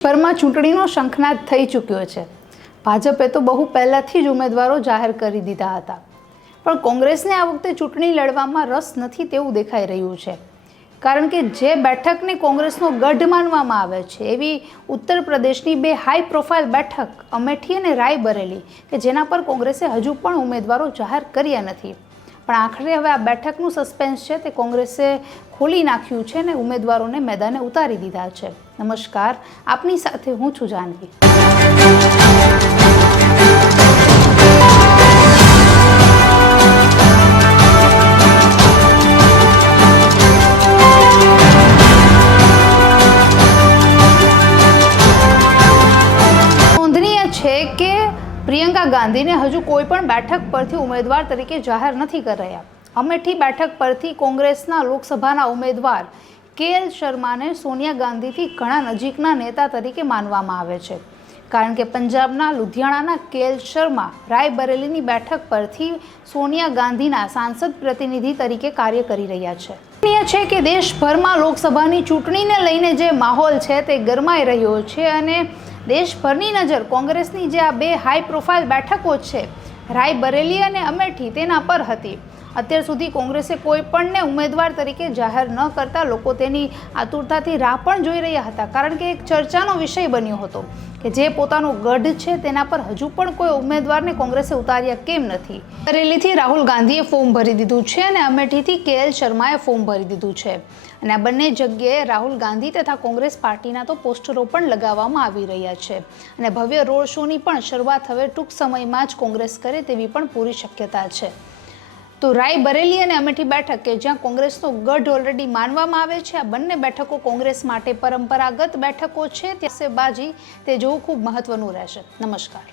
દેશભરમાં ચૂંટણીનો શંખનાદ થઈ ચૂક્યો છે। ભાજપે તો બહુ પહેલાથી જ ઉમેદવારો જાહેર કરી દીધા હતા, પણ કોંગ્રેસને આ વખતે ચૂંટણી લડવામાં રસ નથી તેવું દેખાઈ રહ્યું છે। કારણ કે જે બેઠકને કોંગ્રેસનો ગઢ માનવામાં આવે છે એવી ઉત્તર પ્રદેશની બે હાઈ પ્રોફાઇલ બેઠક અમેઠી અને રાયબરેલી કે જેના પર કોંગ્રેસે હજુ પણ ઉમેદવારો જાહેર કર્યા નથી, પણ આખરે હવે આ બેઠકનું સસ્પેન્સ છે તે કોંગ્રેસે ખોલી નાખ્યું છે અને ઉમેદવારોને મેદાને ઉતારી દીધા છે। નમસ્કાર, આપની સાથે હું છું જાનવી। નોંધનીય છે કે પ્રિયંકા ગાંધીને હજુ કોઈ પણ બેઠક પરથી ઉમેદવાર તરીકે જાહેર નથી કરાયા। અમેઠી બેઠક પરથી કોંગ્રેસના લોકસભાના ઉમેદવાર કેએલ શર્માને સોનિયા ગાંધીથી ઘણા નજીકના નેતા તરીકે માનવામાં આવે છે, કારણ કે પંજાબના લુધિયાણાના કેએલ શર્મા રાયબરેલીની બેઠક પરથી સોનિયા ગાંધીના સાંસદ પ્રતિનિધિ તરીકે કાર્ય કરી રહ્યા છે। નોંધનીય છે કે દેશભરમાં લોકસભાની ચૂંટણીને લઈને જે માહોલ છે તે ગરમાઈ રહ્યો છે અને દેશભરની નજર કોંગ્રેસની જે આ બે હાઈ પ્રોફાઇલ બેઠકો છે રાયબરેલી અને અમેઠી તેના પર હતી। અત્યાર સુધી કોંગ્રેસે કોઈ પણને ઉમેદવાર તરીકે જાહેર ન કરતા લોકો તેની આતુરતાથી રાહ પણ જોઈ રહ્યા હતા, કારણ કે એક ચર્ચાનો વિષય બન્યો હતો કે જે પોતાનો ગઢ છે તેના પર હજુ પણ કોઈ ઉમેદવારને કોંગ્રેસે ઉતાર્યા કેમ નથી। બરેલીથી રાહુલ ગાંધીએ ફોર્મ ભરી દીધું છે અને અમેઠીથી કેએલ શર્માએ ફોર્મ ભરી દીધું છે અને આ બંને જગ્યાએ રાહુલ ગાંધી તથા કોંગ્રેસ પાર્ટીના તો પોસ્ટરો પણ લગાવવામાં આવી રહ્યા છે અને ભવ્ય રોડ શોની પણ શરૂઆત હવે ટૂંક સમયમાં જ કોંગ્રેસ કરે તેવી પણ પૂરી શક્યતા છે। તો રાયબરેલી અને અમેઠી બેઠક કે જ્યાં કોંગ્રેસનો ગઢ ઓલરેડી માનવામાં આવે છે, આ બંને બેઠકો કોંગ્રેસ માટે પરંપરાગત બેઠકો છે, ત્યાં બાજી તે જોવું ખૂબ મહત્વનું રહેશે। નમસ્કાર।